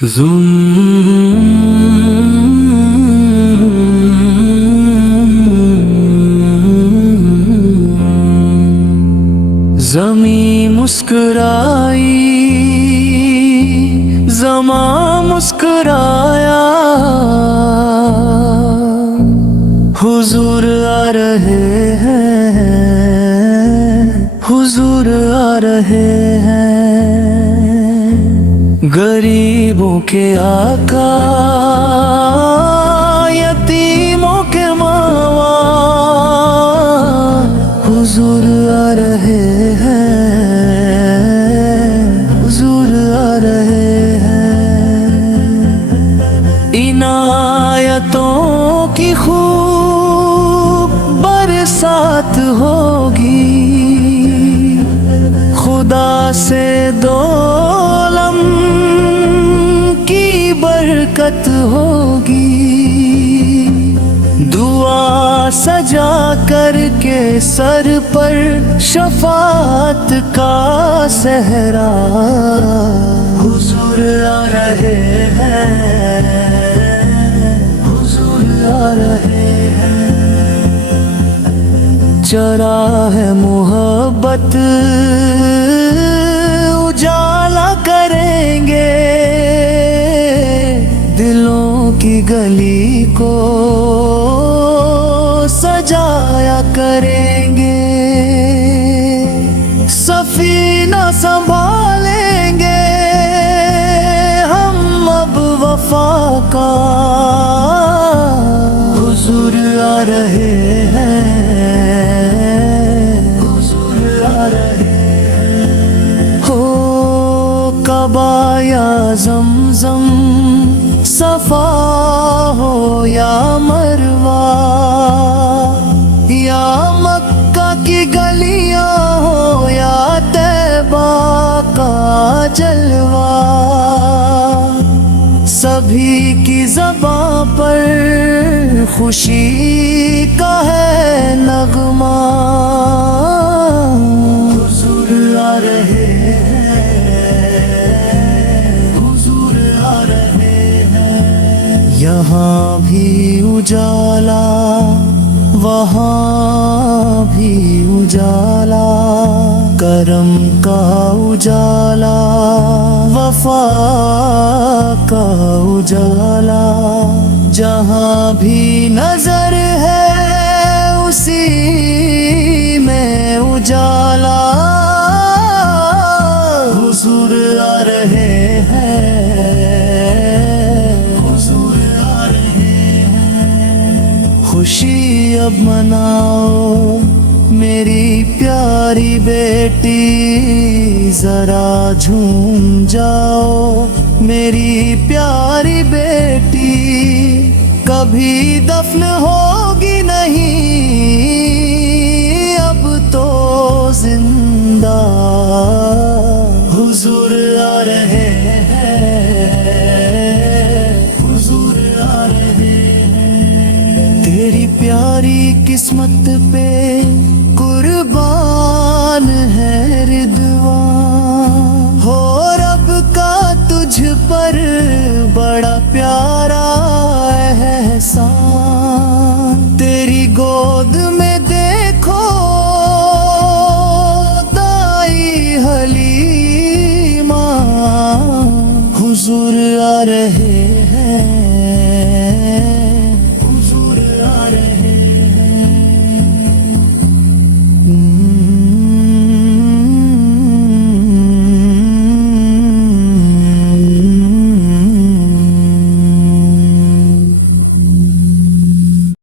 ज़मीं मुस्कुराई, ज़मा मुस्कुराया, हुजूर आ रहे हैं, हुजूर आ रहे हैं। गरीबों के आका, यतीमों के मावा, हुजूर आ रहे हैं, हुजूर आ रहे हैं। इनायतों की खूब बरसात होगी, खुदा से दोलम की बरकत होगी। दुआ सजा करके सर पर शफात का सहरा, हुजूर आ रहे हैं, हुजूर आ रहे हैं। चरा है मोहब्बत, उजाला करेंगे, दिलों की गली को सजाया करेंगे। सफीना संभालेंगे हम अब वफा का, हुजूर आ रहे हैं, हुजूर आ रहे हैं। हो कबा या ज़मज़म, सफा हो या मरवा, या मक्का की गलियां हो या तैबा का जलवा, सभी की ज़बां पर खुशी का है नगमा, हुजूर आ रहे हैं, हुजूर आ रहे हैं। यहाँ भी उजाला, वहाँ भी उजाला, करम का उजाला, वफा का उजाला। जहाँ भी नजर है उसी में उजाला, हुजूर आ रहे हैं, हुजूर आ रहे हैं। खुशी अब मनाओ मेरी प्यारी बेटी, जरा झूम जाओ मेरी प्यारी बेटी। कभी दफन होगी नहीं अब तो जिंदा, हुजूर आ रहे हैं, हुजूर आ रहे हैं। तेरी प्यारी किस्मत पे कुर्बान है रिदवान, हो रब का तुझ पर बड़ा प्यारा एहसान। तेरी गोद में देखो दाई हलीमा, हुजूर आ रहे हैं,